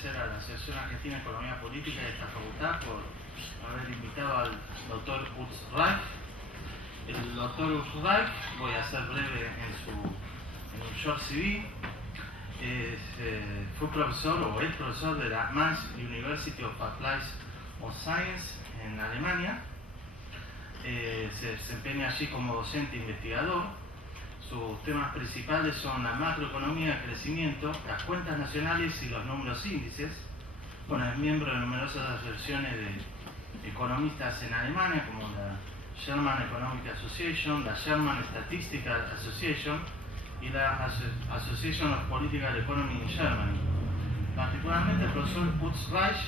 agradecer a la Asociación Argentina de Economía Política de esta facultad por haber invitado al doctor Reich. El doctor Reich, voy a ser breve en un short CV, fue profesor o es profesor de la Mainz University of Applied Science en Alemania. Se desempeña allí como docente e investigador. Sus temas principales son la macroeconomía de crecimiento, las cuentas nacionales y los números índices. Bueno, es miembro de numerosas asociaciones de economistas en Alemania, como la German Economic Association, la German Statistical Association y la Association of Political Economy in Germany. Particularmente, el profesor Reich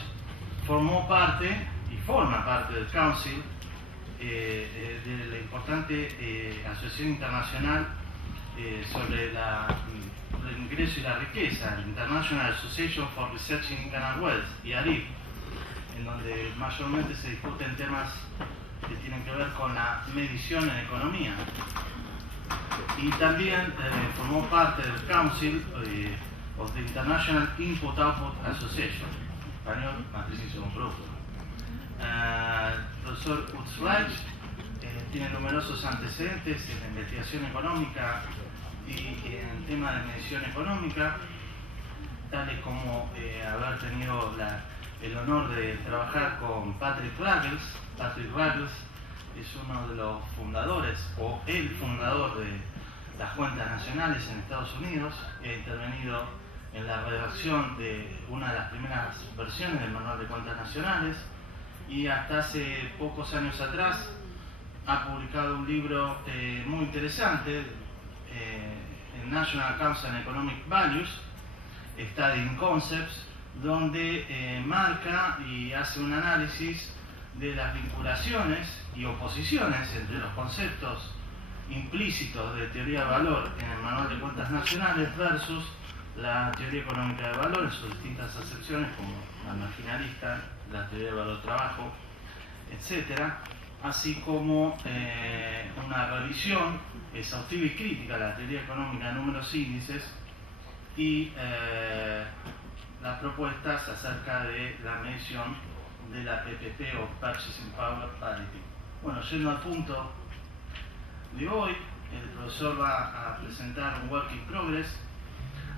formó parte y forma parte del Council de la importante Asociación Internacional sobre el ingreso y la riqueza, el International Association for Research in Income and Wealth, IARIC, en donde mayormente se discuten temas que tienen que ver con la medición en economía. Y también formó parte del Council of the International Input-Output Association, español, matriz y segundo producto. El profesor Reich tiene numerosos antecedentes en la investigación económica y en el tema de medición económica, tales como haber tenido el honor de trabajar con Patrick Ruggles. Patrick Ruggles es uno de los fundadores, o el fundador de las cuentas nacionales en Estados Unidos. Ha intervenido en la redacción de una de las primeras versiones del Manual de Cuentas Nacionales y hasta hace pocos años atrás ha publicado un libro muy interesante, el National Council on Economic Values, Studying Concepts, donde marca y hace un análisis de las vinculaciones y oposiciones entre los conceptos implícitos de teoría de valor en el Manual de Cuentas Nacionales versus la teoría económica de valor en sus distintas acepciones, como la marginalista, la teoría de valor trabajo, etc., así como una revisión exhaustiva y crítica de la teoría económica de números índices y las propuestas acerca de la medición de la PPP o Purchasing Power Parity. Bueno, yendo al punto de hoy, el profesor va a presentar un work in progress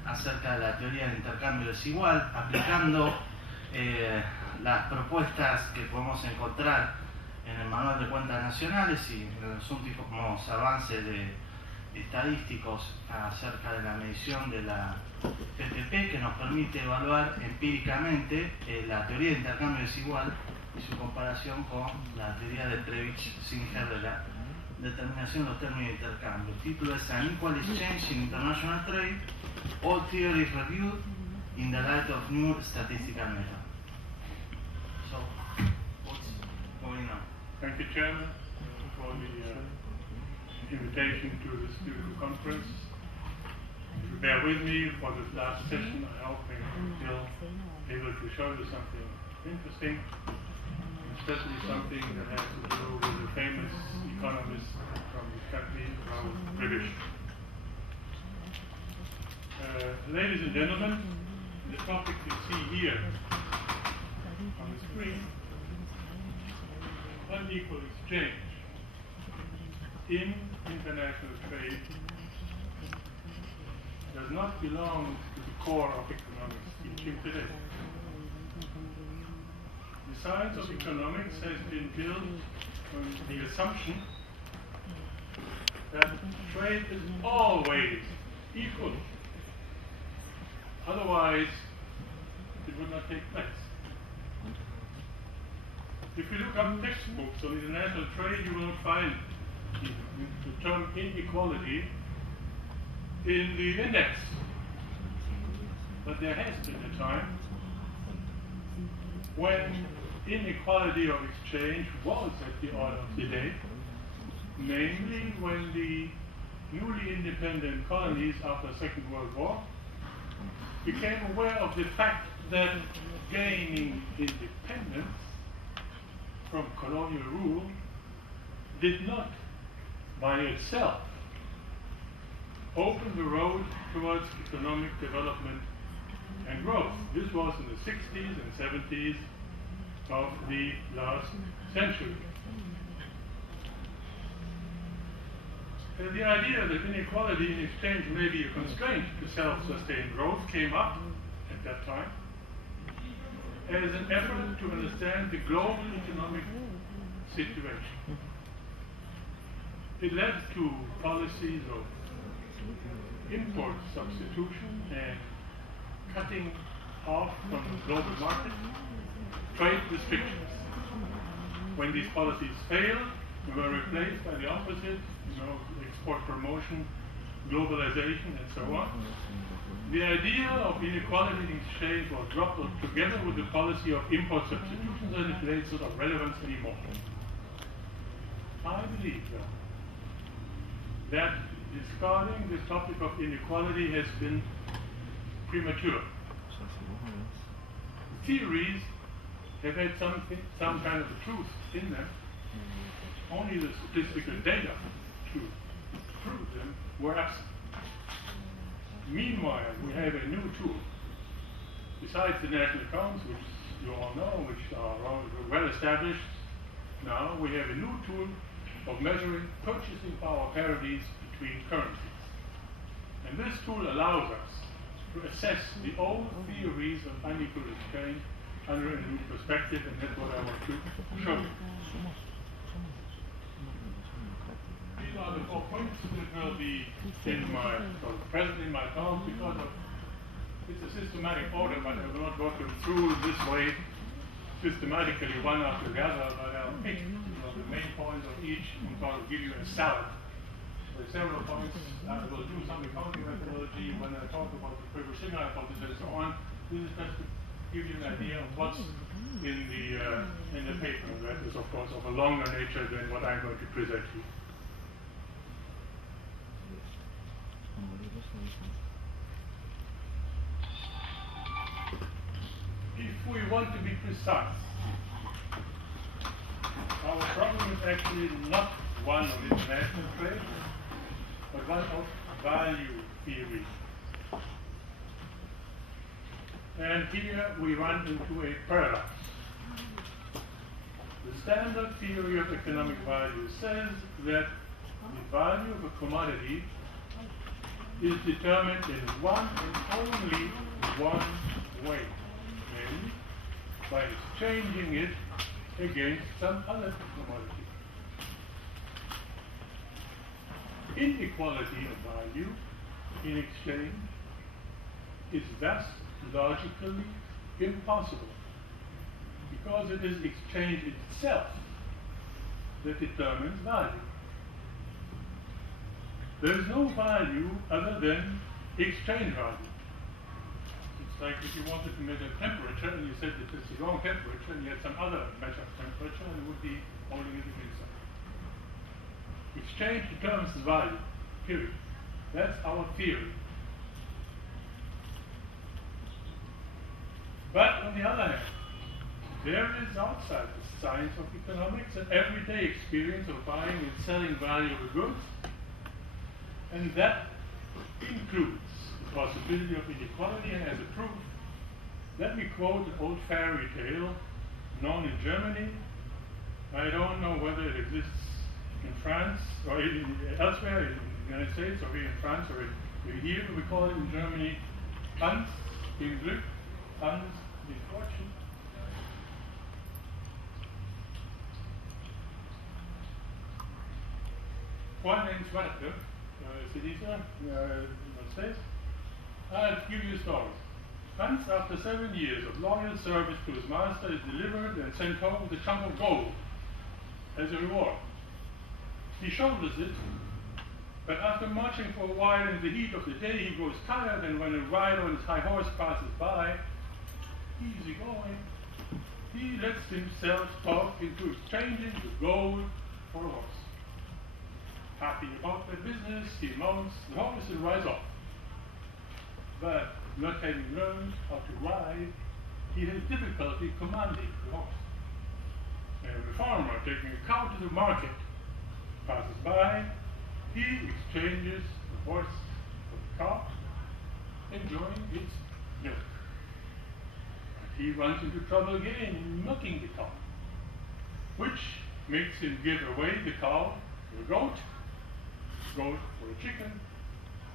acerca de la teoría del intercambio desigual, aplicando las propuestas que podemos encontrar en el Manual de Cuentas Nacionales y en los últimos avances estadísticos acerca de la medición de la PPP, que nos permite evaluar empíricamente la teoría de intercambio desigual y su comparación con la teoría de Previch-Singer de la determinación de los términos de intercambio. El título es An Equal Exchange in International Trade, All Theories Reviewed in the Light of New Statistical Method. So, what's going on? Thank you, Chairman, for the invitation to this beautiful conference. If you bear with me for this last session, I hope I am still able to show you something interesting, especially something that has to do with the famous economist from this country, British. Ladies and gentlemen, the topic you see here on the screen, unequal exchange in international trade, does not belong to the core of economics teaching today. The science of economics has been built on the assumption that trade is always equal. Otherwise, it would not take place. If you look up textbooks on international trade, you will find the term inequality in the index. But there has been a time when inequality of exchange was at the order of the day, namely when the newly independent colonies after the Second World War became aware of the fact that gaining independence from colonial rule did not by itself open the road towards economic development and growth. This was in the 60s and 70s of the last century. The idea that inequality in exchange may be a constraint to self-sustained growth came up at that time as an effort to understand the global economic situation. It led to policies of import substitution and cutting off from the global market trade restrictions. When these policies failed, they were replaced by the opposite, export promotion, globalization, and so on. The idea of inequality in exchange was dropped together with the policy of import substitutions, and it made sort of relevance anymore. I believe, though, that discarding this topic of inequality has been premature. Theories have had some kind of a truth in them. Only the statistical data to prove them were absent. Meanwhile, we have a new tool. Besides the national accounts, which you all know, which are well established now, we have a new tool of measuring purchasing power parities between currencies. And this tool allows us to assess the old theories of unequal exchange under a new perspective, and that's what I want to show you. These are the 4 points that will be present in my talk because it's a systematic order, but I will not go through this way systematically one after the other, but I'll pick the main points of each and sort of give you a salad. There are several points. I will do some accounting methodology when I talk about the Weber-Singer hypothesis and so on. This is just to give you an idea of what's in the paper. That is, of course, of a longer nature than what I'm going to present to you. If we want to be precise, our problem is actually not one of international trade, but one of value theory. And here we run into a paradox. The standard theory of economic value says that the value of a commodity is determined in one and only one way, namely by exchanging it against some other commodity. Inequality of value in exchange is thus logically impossible because it is exchange itself that determines value. There is no value other than exchange value. It's like if you wanted to measure temperature and you said that it's the wrong temperature and you had some other measure of temperature, and it would be holding it against something. Exchange determines the value, period. That's our theory. But on the other hand, there is outside the science of economics an everyday experience of buying and selling valuable goods, and that includes the possibility of inequality. And as a proof, let me quote an old fairy tale known in Germany. I don't know whether it exists in France or elsewhere in the United States, or here in France, or here. We call it in Germany Hans im Glück, Hans in fortune. Juan in Schwarze, Siddisa, says, I'll give you a story. Hans, after 7 years of loyal service to his master, is delivered and sent home with a chunk of gold as a reward. He shoulders it, but after marching for a while in the heat of the day, he grows tired, and when a rider on his high horse passes by, easy going, he lets himself talk into exchanging the gold for a horse. Happy about their business, he mounts the horse and rides off. But not having learned how to ride, he has difficulty commanding the horse. And when the farmer taking a cow to the market passes by, he exchanges the horse for the cow, enjoying its milk. he runs into trouble again in milking the cow, which makes him give away the cow to a goat for a chicken,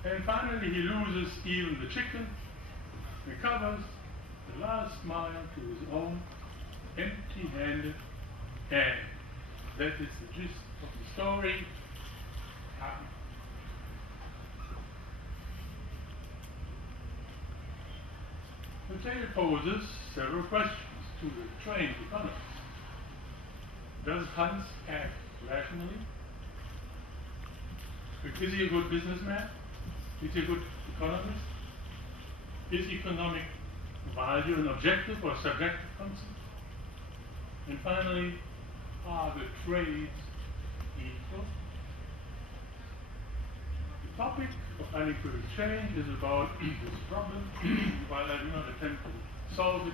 and finally he loses even the chicken, recovers the last mile to his own empty-handed, and that is the gist of the story. The tale poses several questions to the trained economist. Does Hans act rationally? Is he a good businessman? Is he a good economist? Is economic value an objective or subjective concept? And finally, are the trades equal? The topic of unequal exchange is about this problem. While I do not attempt to solve it,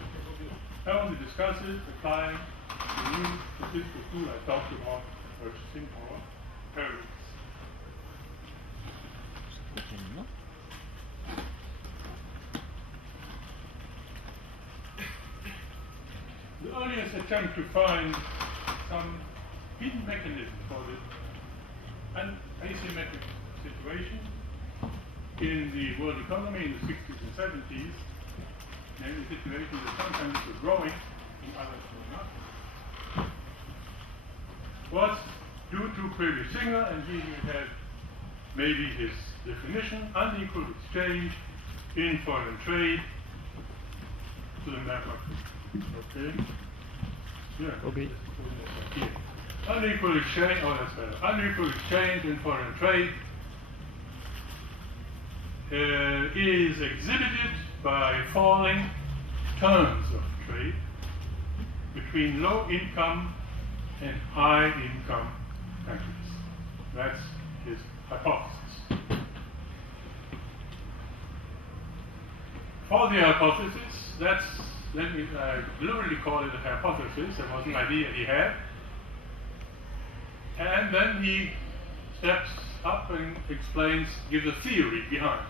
I only discuss it applying the new statistical tool I talked about, purchasing power parity. The earliest attempt to find some hidden mechanism for an asymmetric situation in the world economy in the 60s and 70s, namely situations that sometimes were growing and others were not, was due to previous Singer, and here you have maybe his definition: unequal exchange in foreign trade to the map. Okay? Yeah. Okay. Unequal exchange, oh that's better. Unequal exchange in foreign trade is exhibited by falling terms of trade between low income and high income countries. That's his hypothesis. For the hypothesis, let me deliberately call it a hypothesis. That was an idea he had. And then he steps up and explains, gives a theory behind.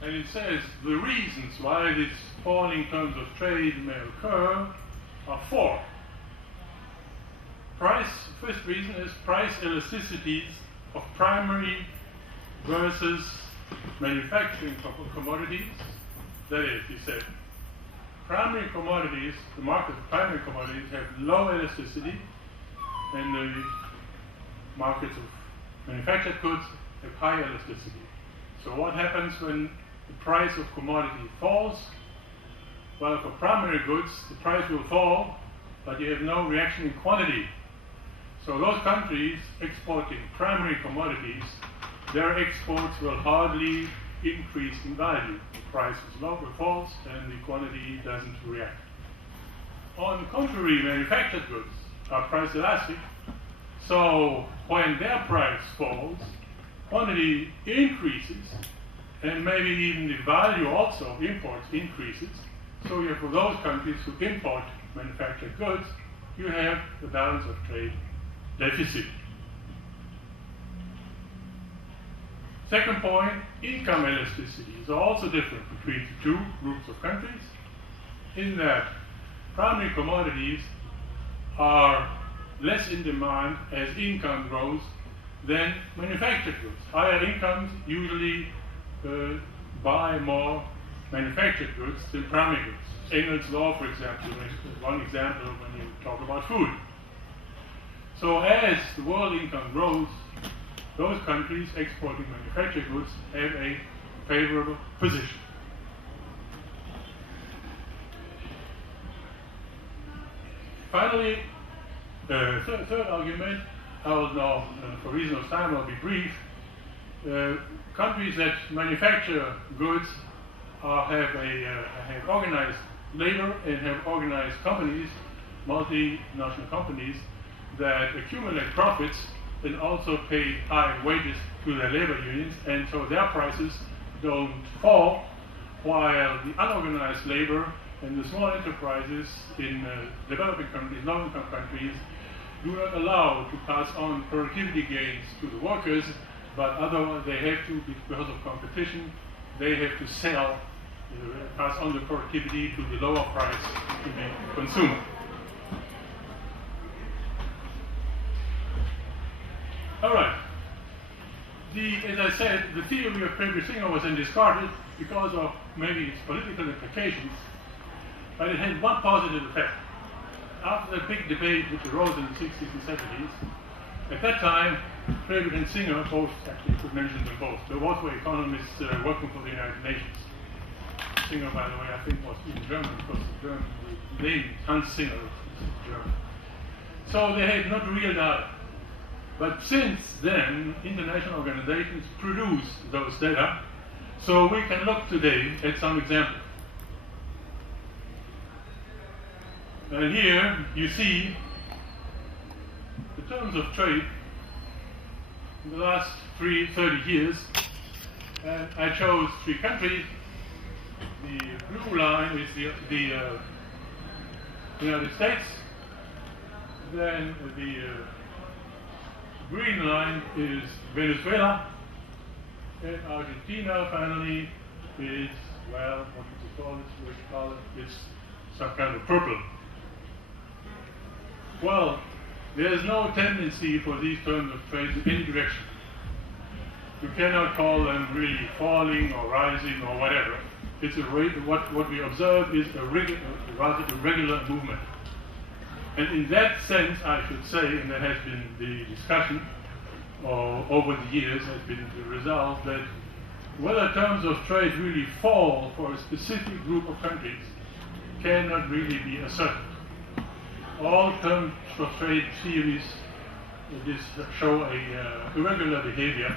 And it says the reasons why these falling terms of trade may occur are four. First reason is price elasticities of primary versus manufacturing commodities. That is, he said, primary commodities, the market of primary commodities have low elasticity, and the markets of manufactured goods have high elasticity. So what happens when the price of commodity falls? Well, for primary goods, the price will fall, but you have no reaction in quantity. So those countries exporting primary commodities, their exports will hardly increase in value. The price is low or falls, and the quantity doesn't react. On the contrary, manufactured goods are price elastic, so when their price falls, quantity increases, and maybe even the value also, imports, increases. So you have, for those countries who import manufactured goods, you have the balance of trade deficit. Second point, income elasticities are also different between the two groups of countries, in that primary commodities are less in demand as income grows than manufactured goods. Higher incomes usually buy more manufactured goods than primary goods. England's law, for example, is one example when you talk about food. So as the world income grows, those countries exporting manufactured goods have a favorable position. Finally, third argument, I will now, for reason of time, I'll be brief. Countries that manufacture goods have organized labor and have organized companies, multinational companies, that accumulate profits and also pay high wages to their labor unions, and so their prices don't fall, while the unorganized labor and the small enterprises in developing countries, low-income countries, do not allow to pass on productivity gains to the workers, but otherwise they have to, because of competition, they have to sell, pass on the productivity to the lower price to the consumer. All right. As I said, the theory of Crespo was then discarded because of maybe its political implications, but it had one positive effect. After the big debate which arose in the 60s and 70s, at that time, Crespo and Singer, both, actually you could mention them both, they both were economists working for the United Nations. Singer, by the way, I think was in German because the German name, Hans Singer, is German. So they had not real data. But since then, international organizations produce those data, so we can look today at some examples. And here you see the terms of trade in the last 30 years. And I chose 3 countries. The blue line is the United States. Then the green line is Venezuela, and Argentina finally is, well, what would you call it? It's some kind of purple. Well, there's no tendency for these terms of trade in any direction. You cannot call them really falling or rising or whatever. It's what we observe is a rather irregular movement. And in that sense, I should say, and there has been the discussion over the years, has been the result that whether terms of trade really fall for a specific group of countries cannot really be asserted. All terms of trade theories show a irregular behavior,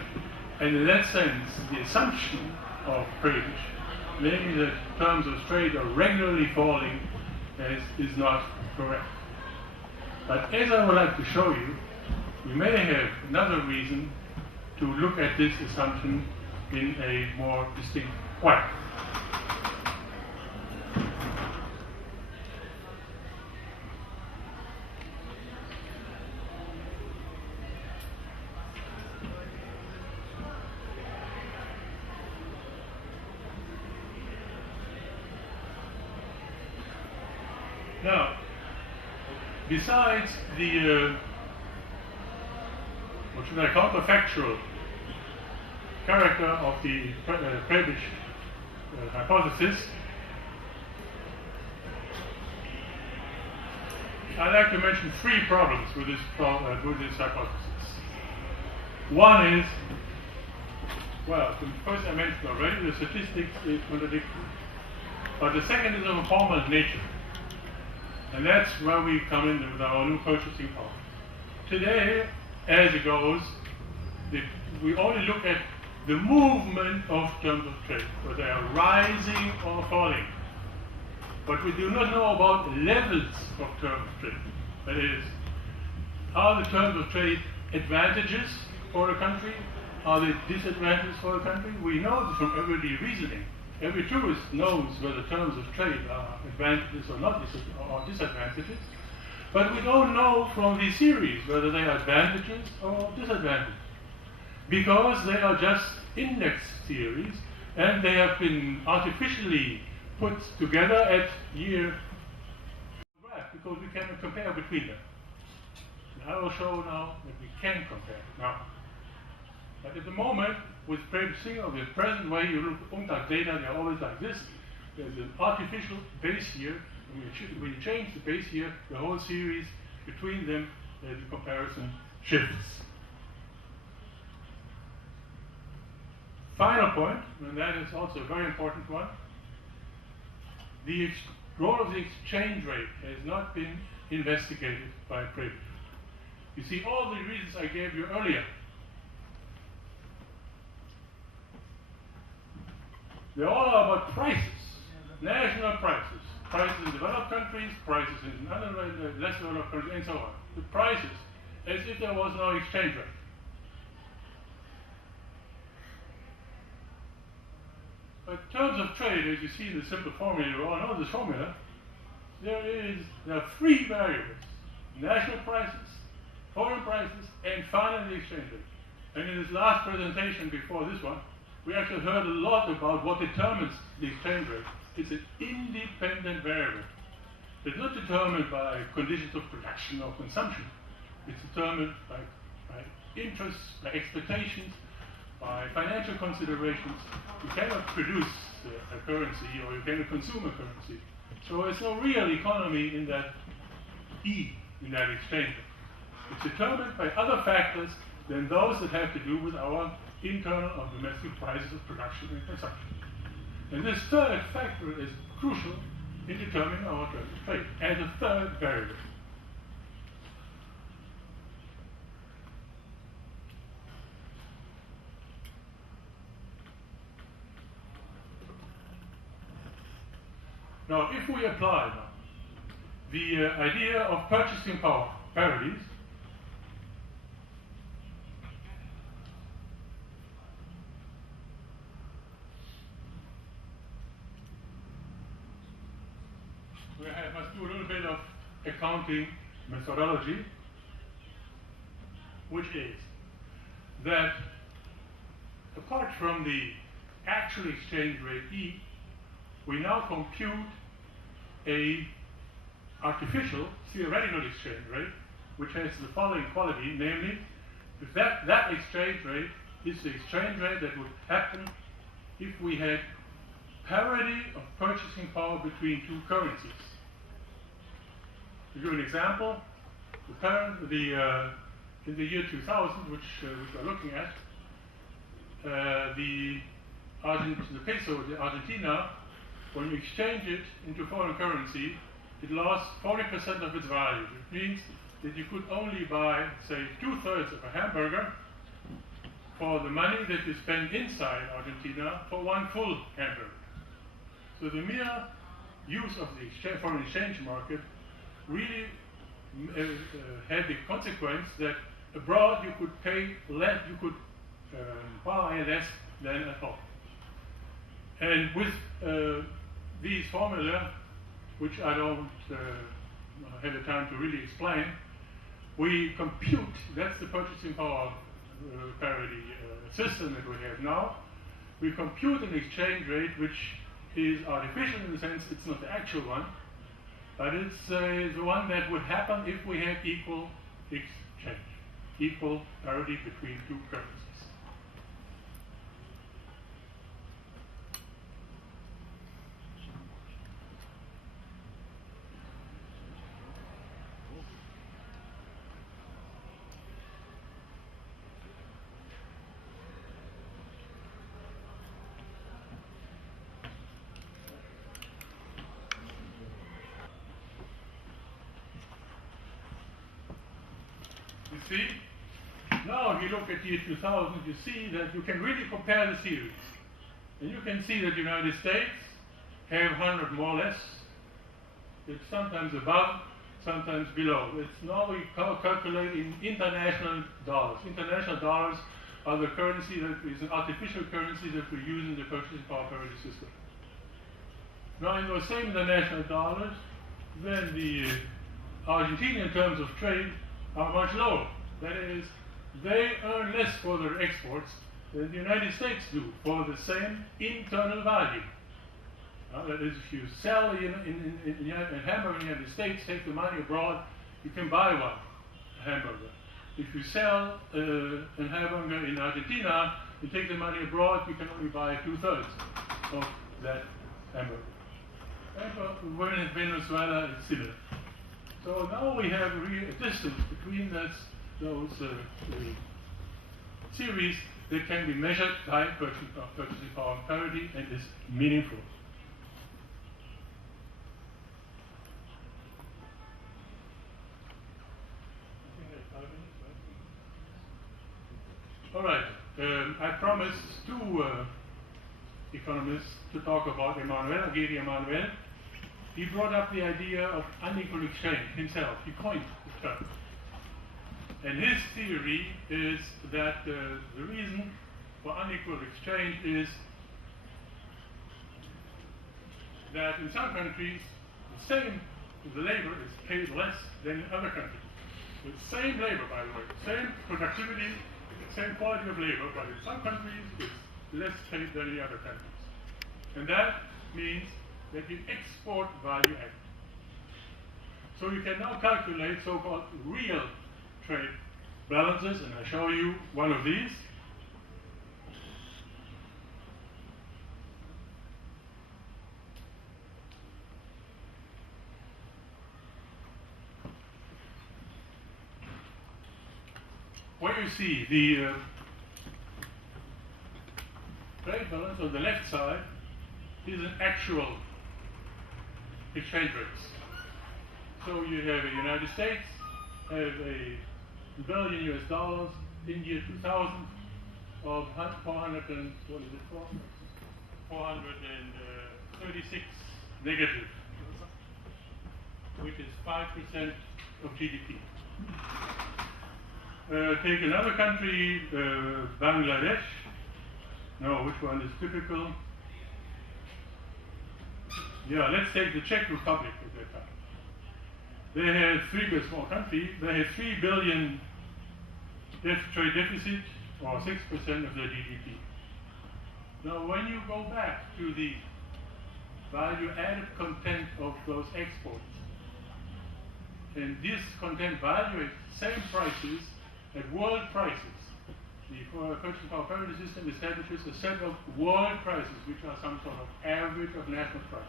and in that sense, the assumption of Crespo, namely that terms of trade are regularly falling, is not correct. But as I would like to show you, we may have another reason to look at this assumption in a more distinct way. Now, besides the what should I counterfactual character of the Crespo hypothesis, I'd like to mention 3 problems with this hypothesis. One is, well, the first I mentioned already, the statistics is contradictory. But the second is of a formal nature. And that's where we come in with our new purchasing power. Today, as it goes, we only look at the movement of terms of trade, whether they are rising or falling. But we do not know about levels of terms of trade. That is, are the terms of trade advantages for a country? Are they disadvantages for a country? We know this from everyday reasoning. Every tourist knows whether terms of trade are advantages or not or disadvantages. But we don't know from these theories whether they are advantages or disadvantages, because they are just index theories and they have been artificially put together at year graph because we cannot compare between them. And I will show now that we can compare now. But at the moment, with Crespo, the present way you look at UNCTAD data, they're always like this. There's an artificial base here. When you change the base here, the whole series between them, the comparison shifts. Final point, and that is also a very important one. The role of the exchange rate has not been investigated by Crespo. You see, all the reasons I gave you earlier, they all are about prices, national prices. Prices in developed countries, prices in less developed countries, and so on. The prices, as if there was no exchange rate. But terms of trade, as you see in the simple formula, you all know this formula, there are 3 variables: national prices, foreign prices, and finally the exchange rate. And in this last presentation before this one, We actually heard a lot about what determines the exchange rate. It's an independent variable. It's not determined by conditions of production or consumption. It's determined by interests, by expectations, by financial considerations. You cannot produce a currency, or you cannot consume a currency. So there's no real economy in that in that exchange rate. It's determined by other factors than those that have to do with our internal or domestic prices of production and consumption. And this third factor is crucial in determining our terms of trade as a third variable. Now, if we apply the idea of purchasing power parities, we must do a little bit of accounting methodology, which is that apart from the actual exchange rate E, we now compute a artificial theoretical exchange rate, which has the following quality, namely, if that exchange rate is the exchange rate that would happen if we had parity of purchasing power between two currencies. To give an example, in the year 2000, which we're looking at, the peso, the Argentina, when you exchange it into foreign currency, it lost 40% of its value. It means that you could only buy, say, 2/3 of a hamburger for the money that you spend inside Argentina for one full hamburger. So the mere use of the foreign exchange market really had the consequence that abroad you could pay less, you could buy less than at home. And with these formula, which I don't have the time to really explain, we compute, that's the purchasing power parity system that we have now. We compute an exchange rate which is artificial in the sense it's not the actual one, but it's the one that would happen if we had equal exchange, equal parity between two currencies. You see, now if you look at the year 2000, you see that you can really compare the series. And you can see that the United States have 100 more or less. It's sometimes above, sometimes below. It's now we calculate in international dollars. International dollars are the currency that is an artificial currency that we use in the purchasing power parity system. Now in those same international dollars, then the Argentinian terms of trade are much lower. That is, they earn less for their exports than the United States do for the same internal value. That is, if you sell a hamburger in the United States, take the money abroad, you can buy one hamburger. If you sell a hamburger in Argentina, you take the money abroad, you can only buy 2/3 of that hamburger. And for Venezuela, it's similar. So now we have a distance between those series that can be measured by purchasing power parity and is meaningful. All right, I promised two economists to talk about Emmanuel, Agiri Emmanuel. He brought up the idea of unequal exchange himself. He coined the term. And his theory is that the reason for unequal exchange is that in some countries, the labor is paid less than in other countries. With same labor, by the way, same productivity, same quality of labor, but in some countries it's less trade than the other countries. And that means that you export value added. So you can now calculate so-called real trade balances, and I show you one of these. Where you see the trade balance on the left side is an actual exchange rates. So you have the United States have $1 billion in year 2000 of 436 negative, which is 5% of GDP. Take another country, Bangladesh. No, which one is typical? Yeah, let's take the Czech Republic at that time. They had a small country, they had 3 billion trade deficit, or 6% of their GDP. Now, when you go back to the value-added content of those exports, and this content value at same prices at world prices, the purchasing power parity system establishes a set of world prices, which are some sort of average of national prices.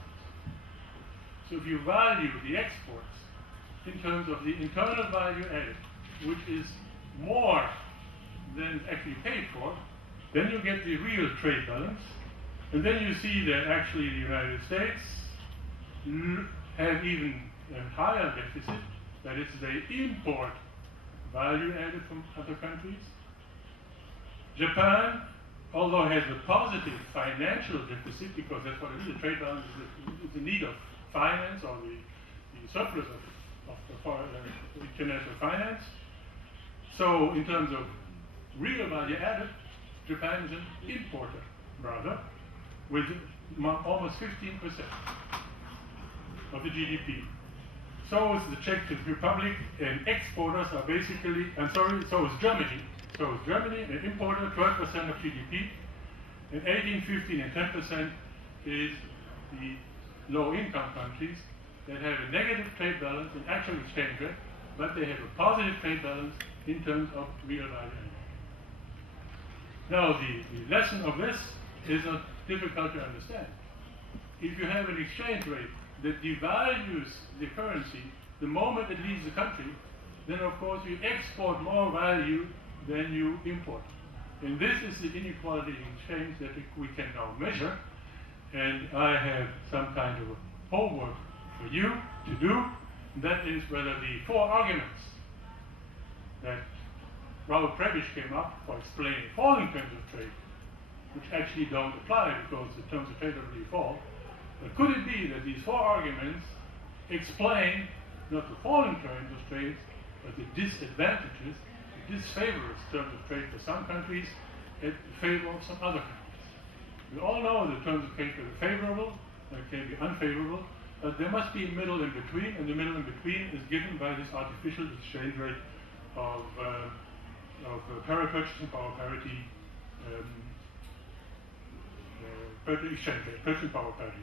So if you value the exports in terms of the internal value added, which is more than actually paid for, then you get the real trade balance, and then you see that actually the United States have even a higher deficit, that is, they import value added from other countries. Japan, although has a positive financial deficit, because that's what it is, the trade balance is the need of finance, or the surplus of international finance. So in terms of real value added, Japan is an importer, rather, with almost 15% of the GDP. So is the Czech Republic, and exporters are basically, so is Germany. So is Germany, an importer, 12% of GDP, and 18, 15, and 10% is the low-income countries that have a negative trade balance in actual exchange rate, but they have a positive trade balance in terms of real value. Now, the lesson of this is not difficult to understand. If you have an exchange rate that devalues the currency the moment it leaves the country, then of course you export more value than you import. And this is the inequality in exchange that we can now measure. And I have some kind of homework for you to do. That is whether the 4 arguments that Robert Prebisch came up for explaining falling terms of trade, which actually don't apply because the terms of trade already fall, but could it be that these 4 arguments explain not the falling terms of trade, but the disadvantages, the disfavorable terms of trade for some countries in favor of some other countries? We all know the terms of trade can be favorable, they can be unfavorable, but there must be a middle in between, and the middle in between is given by this artificial exchange rate of purchasing power parity, exchange rate, purchasing power parity.